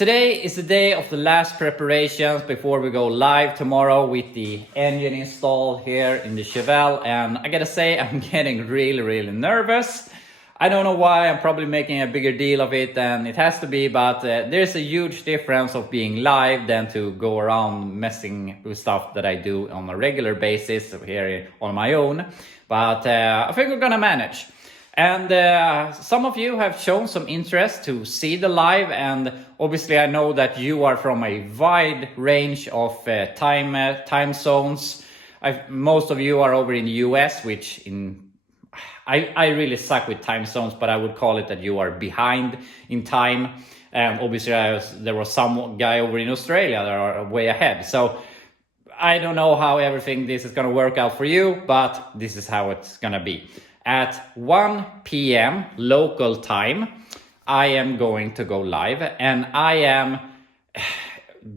Today is the day of the last preparations before we go live tomorrow with the engine installed here in the Chevelle, and I gotta say I'm getting really nervous. I don't know why. I'm probably making a bigger deal of it than it has to be, but there's a huge difference of being live than to go around messing with stuff that I do on a regular basis here on my own. But I think we're gonna manage. And some of you have shown some interest to see the live, and obviously I know that you are from a wide range of time zones. Most of you are over in the US, which I really suck with time zones, but I would call it that you are behind in time. And obviously there was some guy over in Australia that are way ahead. So I don't know how everything this is going to work out for you, but this is how it's going to be. At 1 p.m. local time, I am going to go live, and I am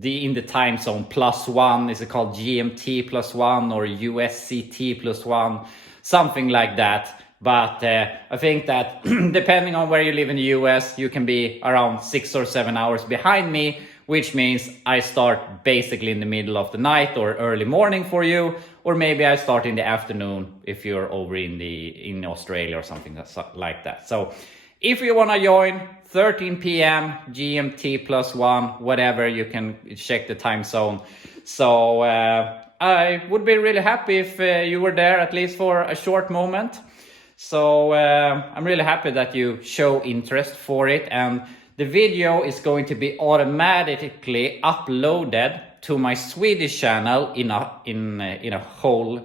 in the time zone +1. Is it called GMT +1 or USCT +1? Something like that. But I think that depending on where you live in the US, you can be around 6 or 7 hours behind me, which means I start basically in the middle of the night or early morning for you, or maybe I start in the afternoon if you're over in Australia or something like that. So if you want to join 13 p.m. GMT +1, whatever, you can check the time zone. So I would be really happy if you were there at least for a short moment. So I'm really happy that you show interest for it, and the video is going to be automatically uploaded to my Swedish channel in a whole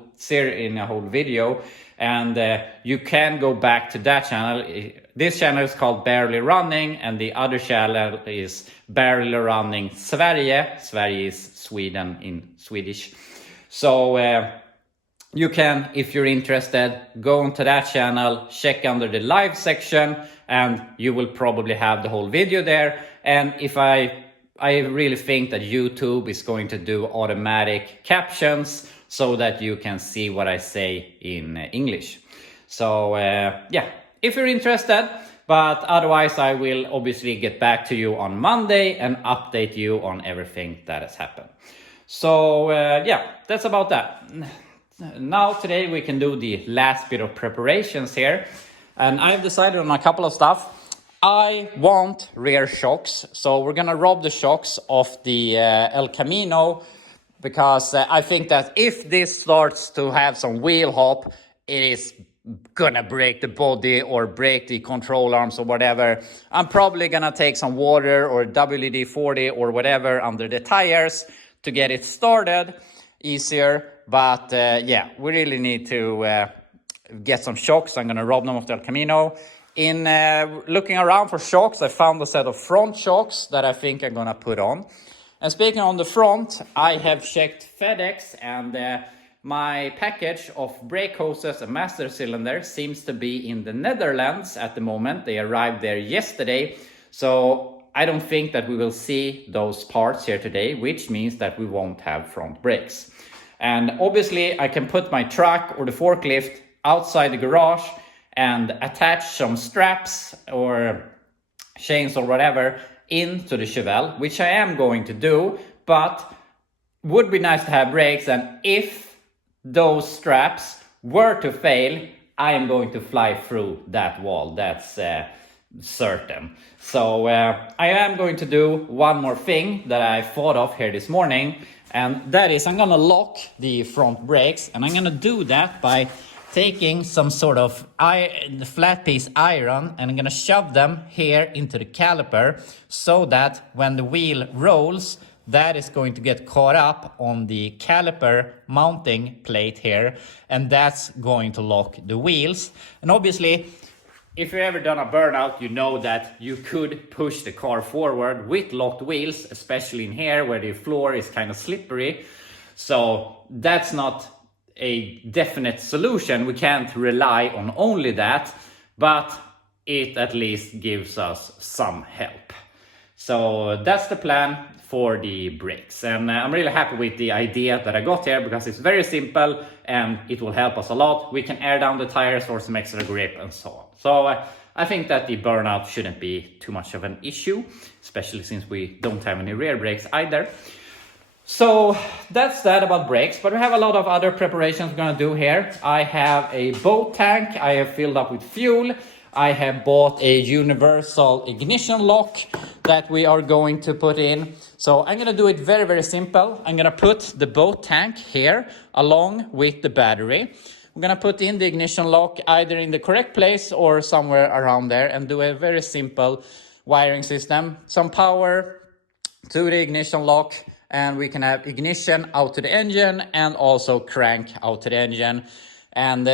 video, and you can go back to that channel. This channel is called Barely Running, and the other channel is Barely Running Sverige. Sverige is Sweden in Swedish. So you can, if you're interested, go onto that channel, check under the live section, and you will probably have the whole video there. And if I really think that YouTube is going to do automatic captions so that you can see what I say in English. So yeah, if you're interested, but otherwise I will obviously get back to you on Monday and update you on everything that has happened. So yeah, that's about that. Now today we can do the last bit of preparations here, and I've decided on a couple of stuff. I want rear shocks, so we're gonna rob the shocks of the El Camino, because I think that if this starts to have some wheel hop, it is gonna break the body or break the control arms or whatever. I'm probably gonna take some water or WD-40 or whatever under the tires to get it started easier. But yeah, we really need to get some shocks. I'm gonna rob them of the El Camino. In looking around for shocks, I found a set of front shocks that I think I'm gonna put on. And speaking on the front, I have checked FedEx, and my package of brake hoses and master cylinder seems to be in the Netherlands at the moment. They arrived there yesterday, so I don't think that we will see those parts here today, which means that we won't have front brakes. And obviously I can put my truck or the forklift outside the garage and attach some straps or chains or whatever into the Chevelle, which I am going to do, but would be nice to have brakes. And if those straps were to fail, I am going to fly through that wall. That's certain. So I am going to do one more thing that I thought of here this morning, and that is I'm gonna lock the front brakes, and I'm gonna do that by taking some sort of flat piece iron, and I'm gonna shove them here into the caliper so that when the wheel rolls, that is going to get caught up on the caliper mounting plate here, and that's going to lock the wheels. And obviously, if you've ever done a burnout, you know that you could push the car forward with locked wheels, especially in here where the floor is kind of slippery. So that's not a definite solution. We can't rely on only that, but it at least gives us some help. So that's the plan for the brakes, and I'm really happy with the idea that I got here, because it's very simple and it will help us a lot. We can air down the tires for some extra grip and so on. So I think that the burnout shouldn't be too much of an issue. especially since we don't have any rear brakes either. So that's that about brakes, but we have a lot of other preparations we're gonna do here. I have a boat tank, I have filled up with fuel, I have bought a universal ignition lock that we are going to put in. So I'm gonna do it very, very simple. I'm gonna put the boat tank here along with the battery. I'm gonna put in the ignition lock either in the correct place or somewhere around there and do a very simple wiring system. Some power to the ignition lock, and we can have ignition out to the engine and also crank out to the engine. And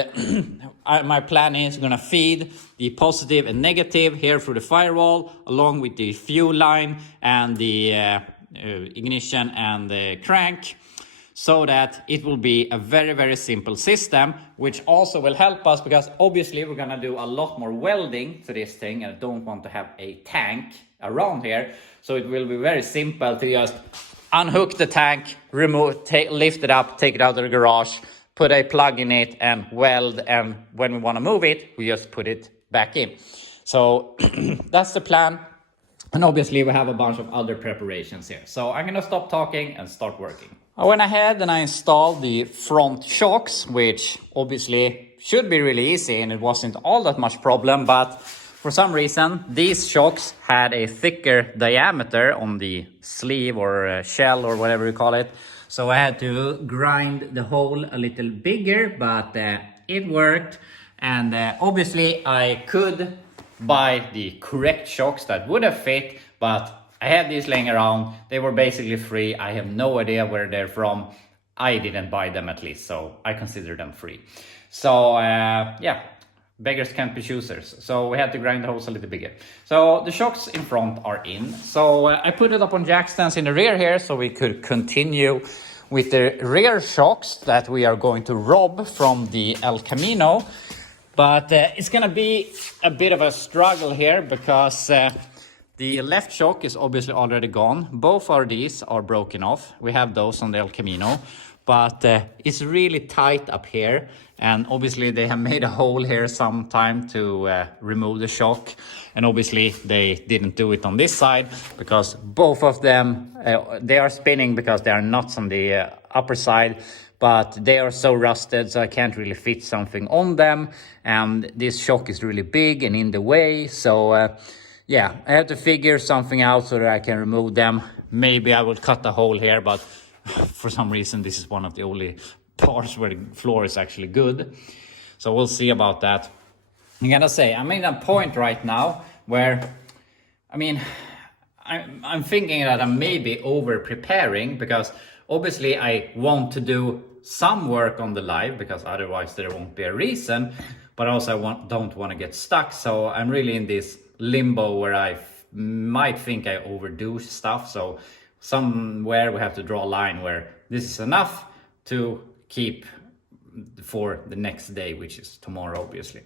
my plan is going to feed the positive and negative here through the firewall along with the fuel line and the ignition and the crank, so that it will be a very, very simple system, which also will help us because obviously we're going to do a lot more welding to this thing, and I don't want to have a tank around here. So it will be very simple to just unhook the tank, lift it up, take it out of the garage, put a plug in it and weld, and when we want to move it, we just put it back in. So that's the plan. And obviously we have a bunch of other preparations here. So I'm going to stop talking and start working. I went ahead and I installed the front shocks, which obviously should be really easy and it wasn't all that much problem, but for some reason, these shocks had a thicker diameter on the sleeve or shell or whatever you call it. So I had to grind the hole a little bigger, but it worked. And obviously I could buy the correct shocks that would have fit, but I had these laying around. They were basically free. I have no idea where they're from. I didn't buy them at least, so I consider them free. So yeah. Beggars can't be choosers, so we had to grind the holes a little bigger. So the shocks in front are in. So I put it up on jack stands in the rear here so we could continue with the rear shocks that we are going to rob from the El Camino. But it's gonna be a bit of a struggle here because the left shock is obviously already gone. Both of these are broken off. We have those on the El Camino. But it's really tight up here, and obviously they have made a hole here sometime to remove the shock, and obviously they didn't do it on this side because both of them they are spinning because they are nuts on the upper side, but they are so rusted so I can't really fit something on them, and this shock is really big and in the way. So yeah, I have to figure something out so that I can remove them. Maybe I will cut a hole here, but for some reason this is one of the only parts where the floor is actually good. So we'll see about that. I'm gonna say, I'm in a point right now where, I mean, I'm thinking that I'm maybe over preparing because obviously I want to do some work on the live because otherwise there won't be a reason, but also I don't want to get stuck. So I'm really in this limbo where I might think I overdo stuff. So somewhere we have to draw a line where this is enough to keep for the next day, which is tomorrow, obviously.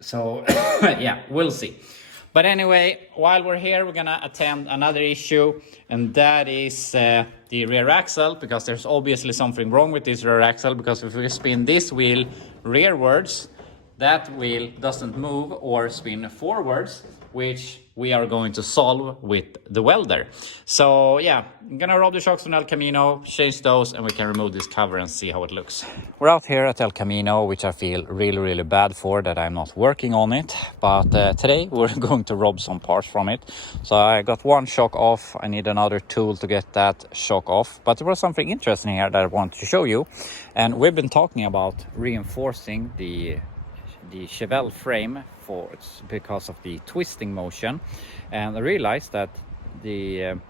So yeah, we'll see. But anyway, while we're here, we're gonna attend another issue, and that is the rear axle, because there's obviously something wrong with this rear axle, because if we spin this wheel rearwards, that wheel doesn't move or spin forwards, which we are going to solve with the welder. So yeah, I'm gonna rob the shocks from El Camino, change those, and we can remove this cover and see how it looks. We're out here at El Camino, which I feel really, really bad for that I'm not working on it. But today we're going to rob some parts from it. So I got one shock off. I need another tool to get that shock off. But there was something interesting here that I wanted to show you. And we've been talking about reinforcing the Chevelle frame because of the twisting motion, and I realized that the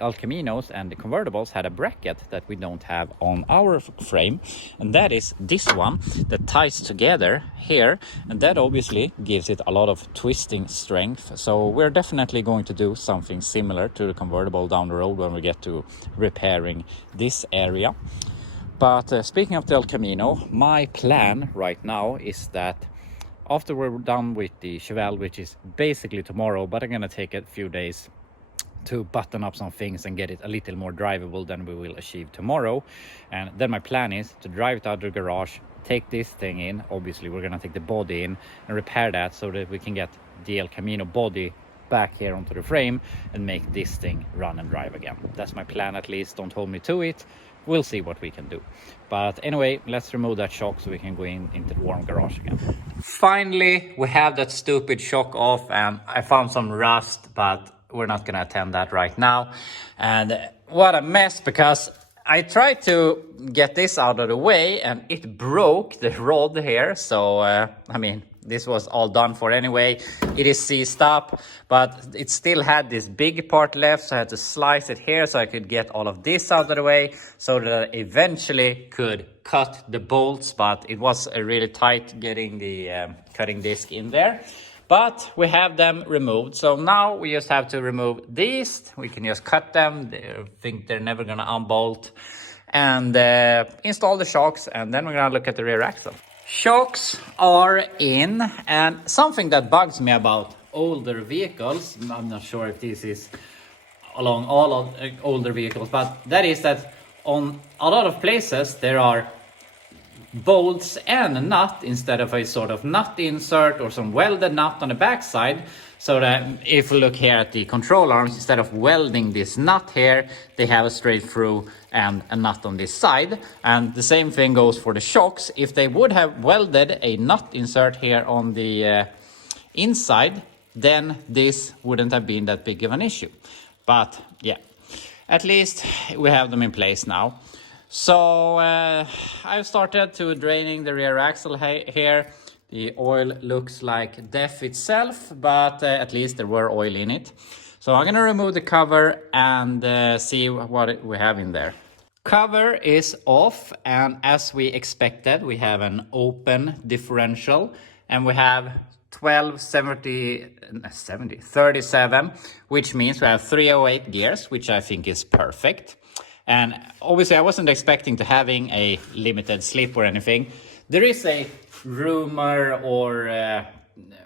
El Caminos and the convertibles had a bracket that we don't have on our frame, and that is this one that ties together here, and that obviously gives it a lot of twisting strength. So we're definitely going to do something similar to the convertible down the road when we get to repairing this area. But speaking of the El Camino, my plan right now is that after we're done with the Chevelle, which is basically tomorrow, but I'm gonna take a few days to button up some things and get it a little more drivable than we will achieve tomorrow. And then my plan is to drive it out of the garage, take this thing in. Obviously we're gonna take the body in and repair that so that we can get the El Camino body back here onto the frame and make this thing run and drive again. That's my plan at least. Don't hold me to it. We'll see what we can do. But anyway, let's remove that shock so we can go into the warm garage again. Finally, we have that stupid shock off, and I found some rust, but we're not gonna attend that right now. And what a mess, because I tried to get this out of the way and it broke the rod here. So, I mean, this was all done for anyway. It is seized up, but it still had this big part left. So I had to slice it here so I could get all of this out of the way so that I eventually could cut the bolts. But it was really tight getting the cutting disc in there. But we have them removed. So now we just have to remove these. We can just cut them. I think they're never gonna unbolt. And install the shocks, and then we're gonna look at the rear axle. Shocks are in, and something that bugs me about older vehicles, I'm not sure if this is along all of older vehicles, but that is that on a lot of places there are bolts and a nut instead of a sort of nut insert or some welded nut on the backside. So that if we look here at the control arms, instead of welding this nut here, they have a straight through and a nut on this side. And the same thing goes for the shocks. If they would have welded a nut insert here on the inside, then this wouldn't have been that big of an issue. But yeah, at least we have them in place now. So I've started to draining the rear axle here. The oil looks like death itself, but at least there were oil in it. So I'm gonna remove the cover and see what we have in there. Cover is off, and as we expected, we have an open differential, and we have 37, which means we have 308 gears, which I think is perfect. And obviously I wasn't expecting to having a limited slip or anything. There is a rumor or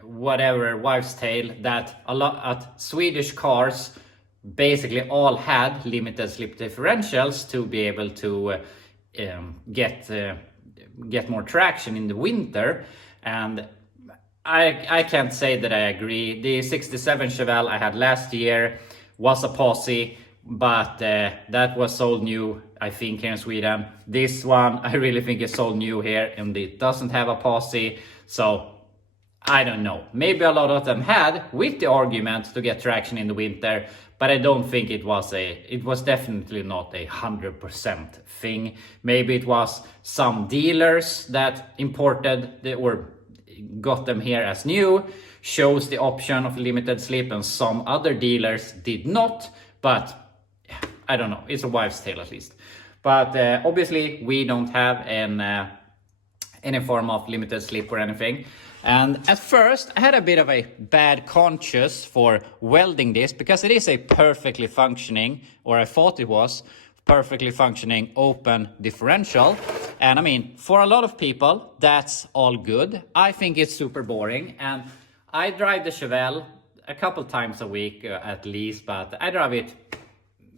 whatever, wives' tale, that a lot at Swedish cars basically all had limited slip differentials to be able to get more traction in the winter. And I can't say that I agree. The 67 Chevelle I had last year was a posse, but that was sold new, I think, here in Sweden. This one I really think is sold new here, and it doesn't have a posse. So I don't know, maybe a lot of them had with the argument to get traction in the winter, but I don't think it was definitely not 100% thing. Maybe it was some dealers that imported or got them here as new, shows the option of limited slip, and some other dealers did not. But I don't know, it's a wives' tale at least. But obviously we don't have any form of limited slip or anything. And at first I had a bit of a bad conscience for welding this, because it is a perfectly functioning, or I thought it was perfectly functioning, open differential. And I mean, for a lot of people that's all good. I think it's super boring, and I drive the Chevelle a couple times a week at least, but I drive it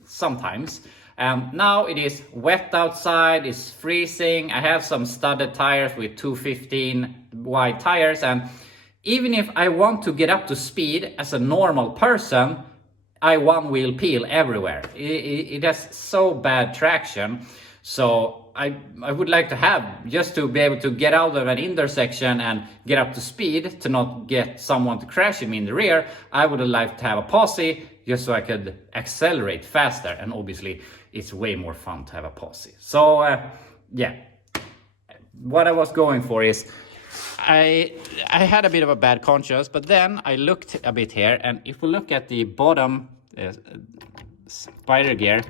sometimes. Now it is wet outside, it's freezing. I have some studded tires with 215 wide tires, and even if I want to get up to speed as a normal person, I one wheel peel everywhere. It has so bad traction. So I would like to have, just to be able to get out of an intersection and get up to speed, to not get someone to crash me in the rear, I would like to have a posse just so I could accelerate faster. And obviously it's way more fun to have a posse. So yeah, what I was going for is, I had a bit of a bad conscience, but then I looked a bit here, and if we look at the bottom spider gear,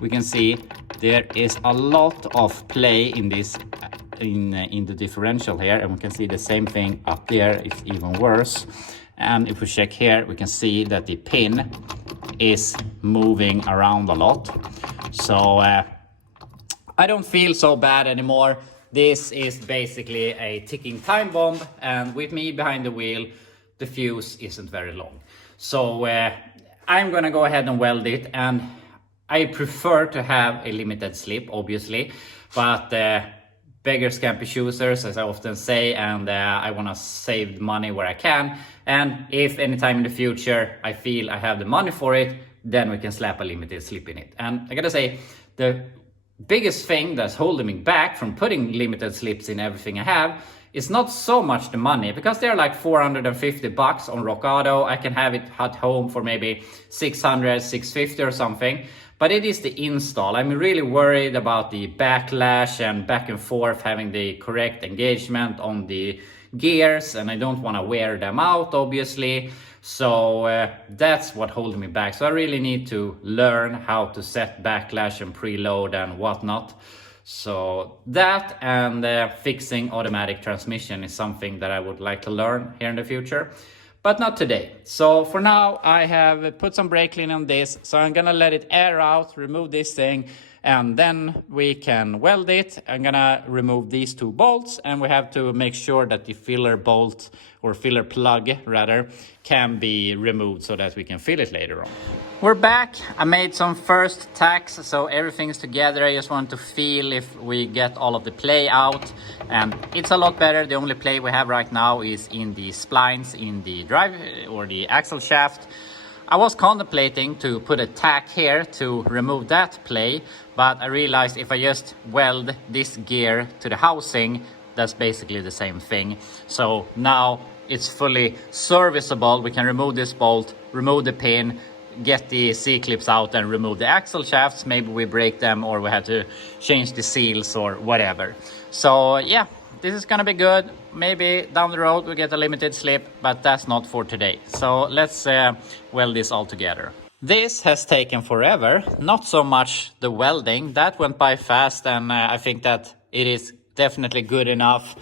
we can see there is a lot of play in this in the differential here, and we can see the same thing up here. It's even worse. And if we check here, we can see that the pin is moving around a lot. So I don't feel so bad anymore. This is basically a ticking time bomb, and with me behind the wheel, the fuse isn't very long. So I'm gonna go ahead and weld it, and I prefer to have a limited slip, obviously, but beggars can't be choosers, as I often say, and I want to save money where I can. And if anytime in the future I feel I have the money for it, then we can slap a limited slip in it. And I gotta say, the biggest thing that's holding me back from putting limited slips in everything I have is not so much the money, because they're like $450 on Rock Auto. I can have it at home for maybe 600, 650 or something. But it is the install. I'm really worried about the backlash and back and forth, having the correct engagement on the gears, and I don't want to wear them out, obviously. So that's what holding me back. So I really need to learn how to set backlash and preload and whatnot. So that and fixing automatic transmission is something that I would like to learn here in the future, but not today. So for now, I have put some brake clean on this, so I'm gonna let it air out, remove this thing, and then we can weld it. I'm gonna remove these 2 bolts, and we have to make sure that the filler bolt, or filler plug rather, can be removed so that we can fill it later on. We're back. I made some first tacks, so everything's together. I just want to feel if we get all of the play out, and it's a lot better. The only play we have right now is in the splines in the drive or the axle shaft. I was contemplating to put a tack here to remove that play, but I realized if I just weld this gear to the housing, that's basically the same thing. So now it's fully serviceable. We can remove this bolt, remove the pin, get the C-clips out and remove the axle shafts. Maybe we break them, or we have to change the seals or whatever. So yeah, this is gonna be good. Maybe down the road we get a limited slip, but that's not for today. So let's weld this all together. This has taken forever, not so much the welding. That went by fast, and I think that it is definitely good enough.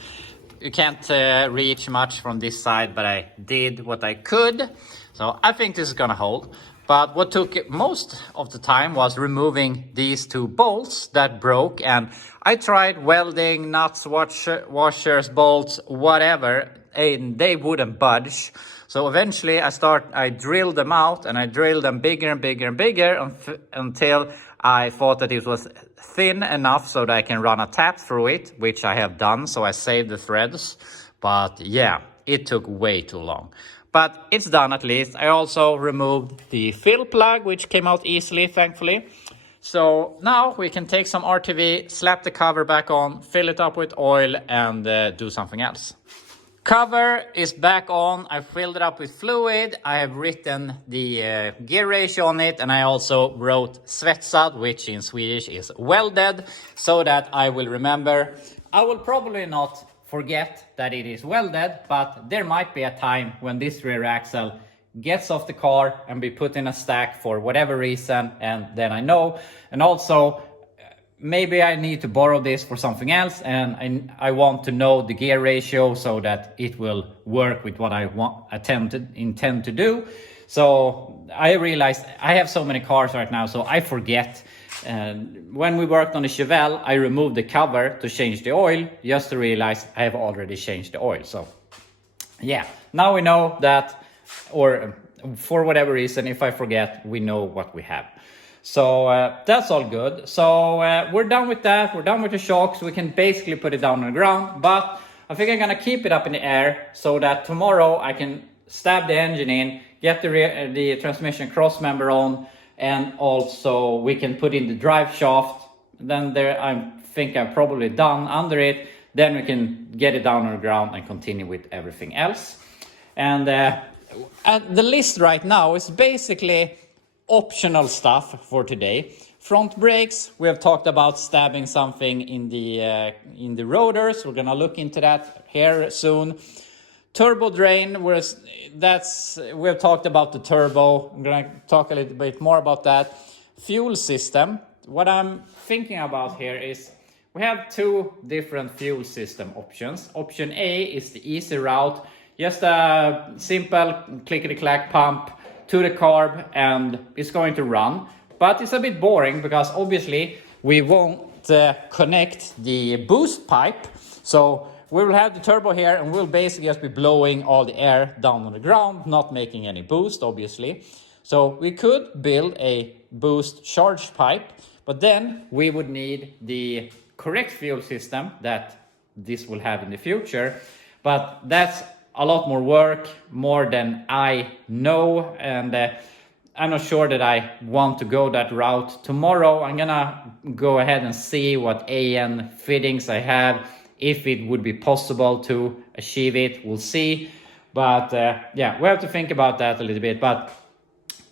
You can't reach much from this side, but I did what I could. So I think this is gonna hold. But what took most of the time was removing these 2 bolts that broke, and I tried welding nuts, washers, bolts, whatever, and they wouldn't budge. So eventually I drilled them out, and I drilled them bigger and bigger and bigger until I thought that it was thin enough so that I can run a tap through it, which I have done, so I saved the threads. But yeah, it took way too long. But it's done at least. I also removed the fill plug, which came out easily, thankfully. So now we can take some RTV, slap the cover back on, fill it up with oil, and do something else. Cover is back on. I filled it up with fluid. I have written the gear ratio on it, and I also wrote svetsad, which in Swedish is welded, so that I will remember. I will probably not forget that it is welded, but there might be a time when this rear axle gets off the car and be put in a stack for whatever reason, and then I know. And also maybe I need to borrow this for something else, and I want to know the gear ratio so that it will work with what I intend to do. So I realized I have so many cars right now, so I forget. When we worked on the Chevelle, I removed the cover to change the oil, just to realize I have already changed the oil. So yeah, now we know that, or for whatever reason, if I forget, we know what we have. So that's all good. So we're done with that. We're done with the shocks. We can basically put it down on the ground, but I think I'm gonna keep it up in the air so that tomorrow I can stab the engine in, get the transmission cross member on, and also we can put in the drive shaft. Then I think I'm probably done under it. Then we can get it down on the ground and continue with everything else. And the list right now is basically optional stuff for today. Front brakes, we have talked about stabbing something in the rotors. We're gonna look into that here soon. Turbo drain, we have talked about the turbo. I'm gonna talk a little bit more about that. Fuel system, what I'm thinking about here is we have 2 different fuel system options. Option A is the easy route, just a simple clickety-clack pump to the carb and it's going to run. But it's a bit boring because obviously we won't connect the boost pipe. So we will have the turbo here and we'll basically just be blowing all the air down on the ground, not making any boost, obviously. So we could build a boost charge pipe, but then we would need the correct fuel system that this will have in the future, but that's a lot more work, more than I know, and I'm not sure that I want to go that route. Tomorrow I'm gonna go ahead and see what AN fittings I have, if it would be possible to achieve it, we'll see. But yeah, we have to think about that a little bit. But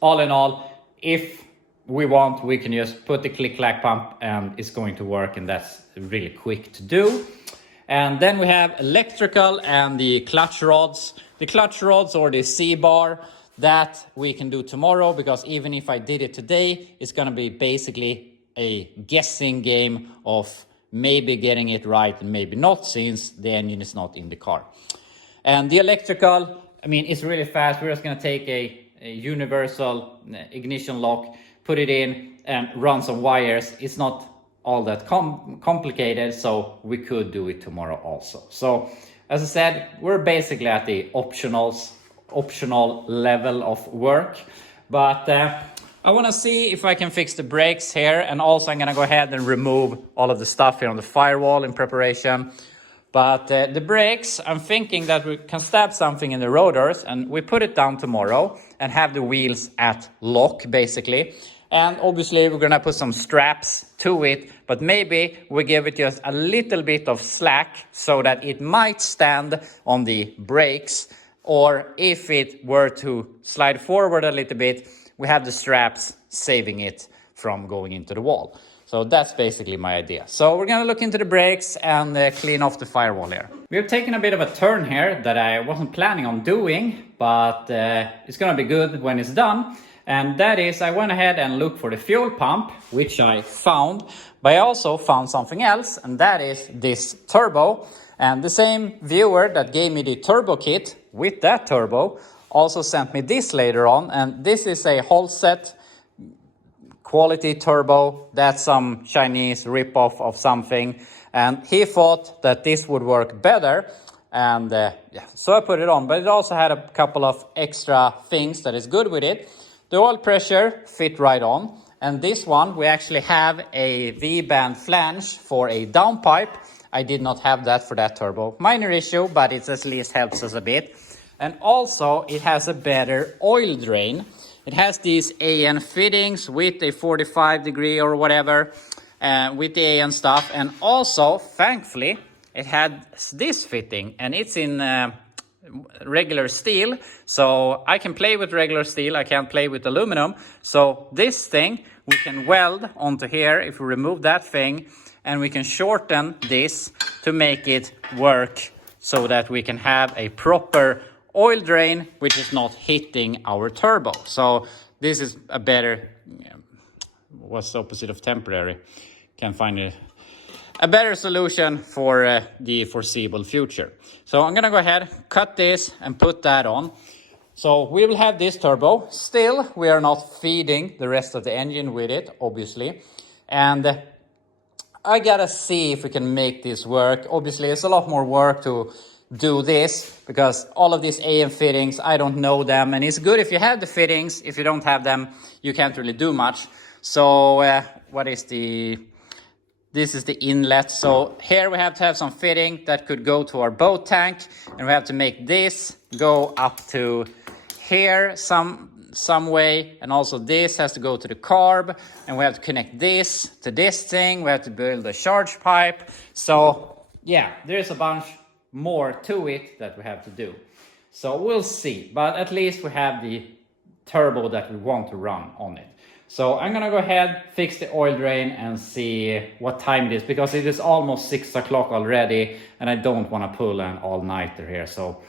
all in all, if we want, we can just put the click-clack pump and it's going to work, and that's really quick to do. And then we have electrical and the clutch rods. The clutch rods or the C-bar, that we can do tomorrow, because even if I did it today, it's gonna be basically a guessing game of maybe getting it right and maybe not, since the engine is not in the car. And the electrical, I mean, it's really fast. We're just gonna take a universal ignition lock, put it in and run some wires. It's not all that complicated, so we could do it tomorrow also. So as I said, we're basically at the optional level of work, but I want to see if I can fix the brakes here, and also I'm gonna go ahead and remove all of the stuff here on the firewall in preparation. But the brakes, I'm thinking that we can stab something in the rotors, and we put it down tomorrow and have the wheels at lock basically. And obviously we're gonna put some straps to it, but maybe we give it just a little bit of slack so that it might stand on the brakes, or if it were to slide forward a little bit, we have the straps saving it from going into the wall. So that's basically my idea. So we're gonna look into the brakes and clean off the firewall here. We've taken a bit of a turn here that I wasn't planning on doing, but it's gonna be good when it's done. And that is, I went ahead and looked for the fuel pump, which I found, but I also found something else, and that is this turbo. And the same viewer that gave me the turbo kit with that turbo also sent me this later on, and this is a Holset quality turbo. That's some Chinese ripoff of something, and he thought that this would work better, and yeah, so I put it on. But it also had a couple of extra things that is good with it. The oil pressure fit right on, and this one we actually have a V-band flange for a downpipe. I did not have that for that turbo. Minor issue, but it at least helps us a bit. And also it has a better oil drain. It has these AN fittings with a 45 degree or whatever, with the AN stuff. And also, thankfully, it had this fitting, and it's in regular steel. So I can play with regular steel, I can't play with aluminum. So this thing we can weld onto here if we remove that thing, and we can shorten this to make it work so that we can have a proper oil drain which is not hitting our turbo. So this is a better, what's the opposite of temporary? Can't find a better solution for the foreseeable future. So I'm gonna go ahead, cut this and put that on. So we will have this turbo. Still, we are not feeding the rest of the engine with it, obviously. And I gotta see if we can make this work. Obviously, it's a lot more work to do this because all of these AN fittings, I don't know them. And it's good if you have the fittings. If you don't have them, you can't really do much. So what is this is the inlet. So here we have to have some fitting that could go to our boat tank, and we have to make this go up to here some way, and also this has to go to the carb, and we have to connect this to this thing. We have to build a charge pipe. So yeah, there's a bunch more to it that we have to do. So we'll see, but at least we have the turbo that we want to run on it. So I'm gonna go ahead, fix the oil drain and see what time it is, because it is almost 6 o'clock already and I don't want to pull an all-nighter here. So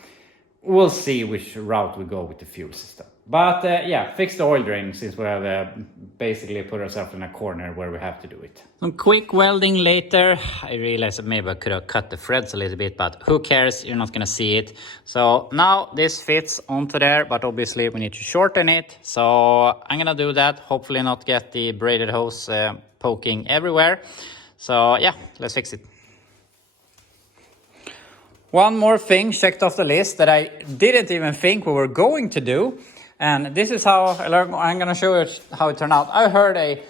we'll see which route we go with the fuel system. But yeah, fix the oil drain since we have basically put ourselves in a corner where we have to do it. Some quick welding later. I realized that maybe I could have cut the threads a little bit, but who cares? You're not going to see it. So now this fits onto there, but obviously we need to shorten it. So I'm going to do that. Hopefully not get the braided hose poking everywhere. So yeah, let's fix it. One more thing checked off the list that I didn't even think we were going to do. And this is how I'm going to show you how it turned out. I heard a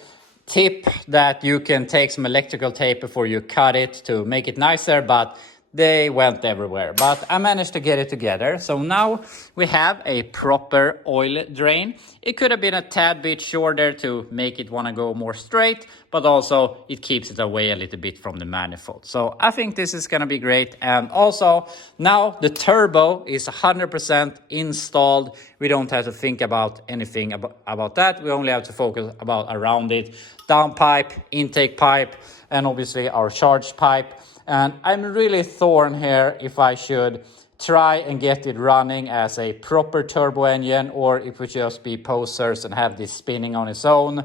tip that you can take some electrical tape before you cut it to make it nicer, but they went everywhere. But I managed to get it together. So now we have a proper oil drain. It could have been a tad bit shorter to make it want to go more straight, but also it keeps it away a little bit from the manifold. So I think this is going to be great. And also now the turbo is 100% installed. We don't have to think about anything about that. We only have to focus about around it. Downpipe, intake pipe, and obviously our charge pipe. And I'm really torn here if I should try and get it running as a proper turbo engine or if we just be posers and have this spinning on its own.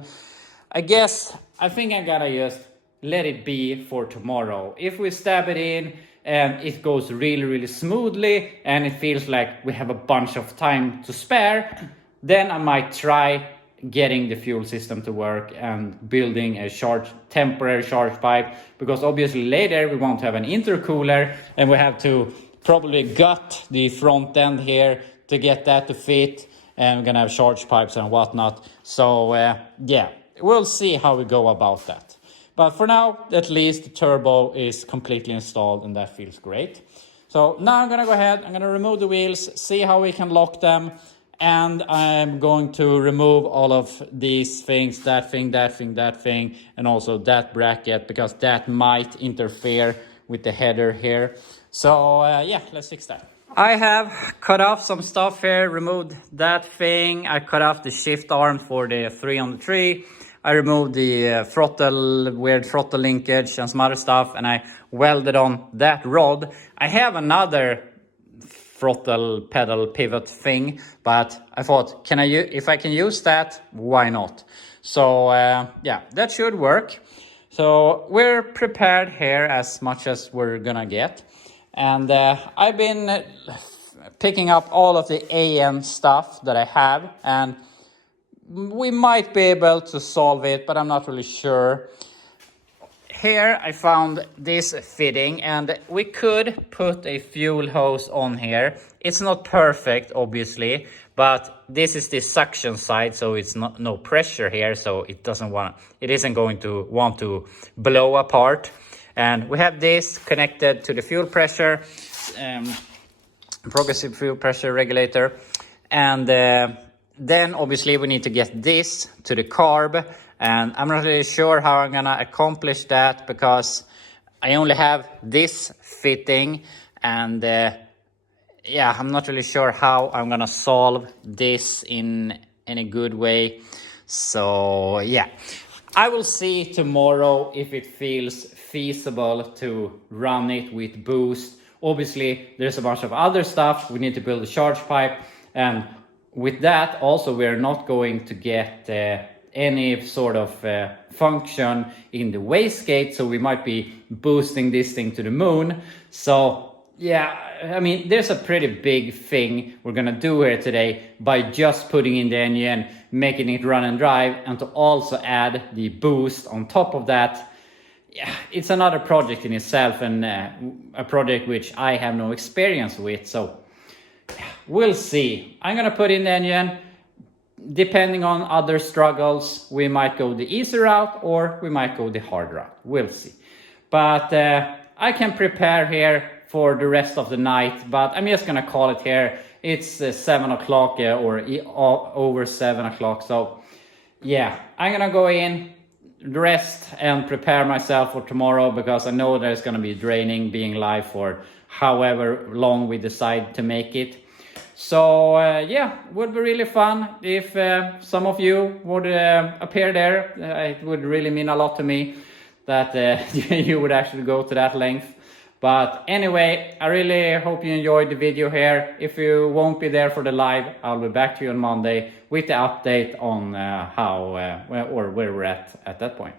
I think I gotta just let it be for tomorrow. If we stab it in and it goes really smoothly and it feels like we have a bunch of time to spare, then I might try getting the fuel system to work and building a temporary charge pipe, because obviously later we want to have an intercooler and we have to probably gut the front end here to get that to fit, and we're gonna have charge pipes and whatnot. So yeah, we'll see how we go about that. But for now, at least the turbo is completely installed and that feels great. So now I'm gonna go ahead, I'm gonna remove the wheels, see how we can lock them. And I'm going to remove all of these things, that thing, and also that bracket, because that might interfere with the header here. So yeah, let's fix that. I have cut off some stuff here, removed that thing. I cut off the shift arm for the 3-on-3. I removed the weird throttle linkage and some other stuff, and I welded on that rod. I have another throttle pedal pivot thing, but I thought, if I can use that, why not? So yeah, that should work. So we're prepared here as much as we're gonna get. And I've been picking up all of the AN stuff that I have, and we might be able to solve it, but I'm not really sure. Here I found this fitting, and we could put a fuel hose on here. It's not perfect, obviously, but this is the suction side, so it's no pressure here, so it isn't going to want to blow apart. And we have this connected to the fuel pressure, progressive fuel pressure regulator, and then obviously we need to get this to the carb. And I'm not really sure how I'm gonna accomplish that, because I only have this fitting, and yeah, I'm not really sure how I'm gonna solve this in any good way. So yeah, I will see tomorrow if it feels feasible to run it with boost. Obviously there's a bunch of other stuff. We need to build a charge pipe, and with that also we're not going to get any sort of function in the wastegate, so we might be boosting this thing to the moon. So yeah, I mean, there's a pretty big thing we're gonna do here today by just putting in the engine, making it run and drive, and to also add the boost on top of that. Yeah, it's another project in itself, and a project which I have no experience with, so we'll see. I'm gonna put in the engine. Depending on other struggles, we might go the easy route or we might go the hard route. We'll see. But I can prepare here for the rest of the night, but I'm just gonna call it here. It's 7 o'clock or over 7 o'clock. So yeah, I'm gonna go in, rest and prepare myself for tomorrow, because I know there's gonna be draining being live for however long we decide to make it. So yeah, would be really fun if some of you would appear there. It would really mean a lot to me that you would actually go to that length. But anyway, I really hope you enjoyed the video here. If you won't be there for the live, I'll be back to you on Monday with the update on how or where we're at that point.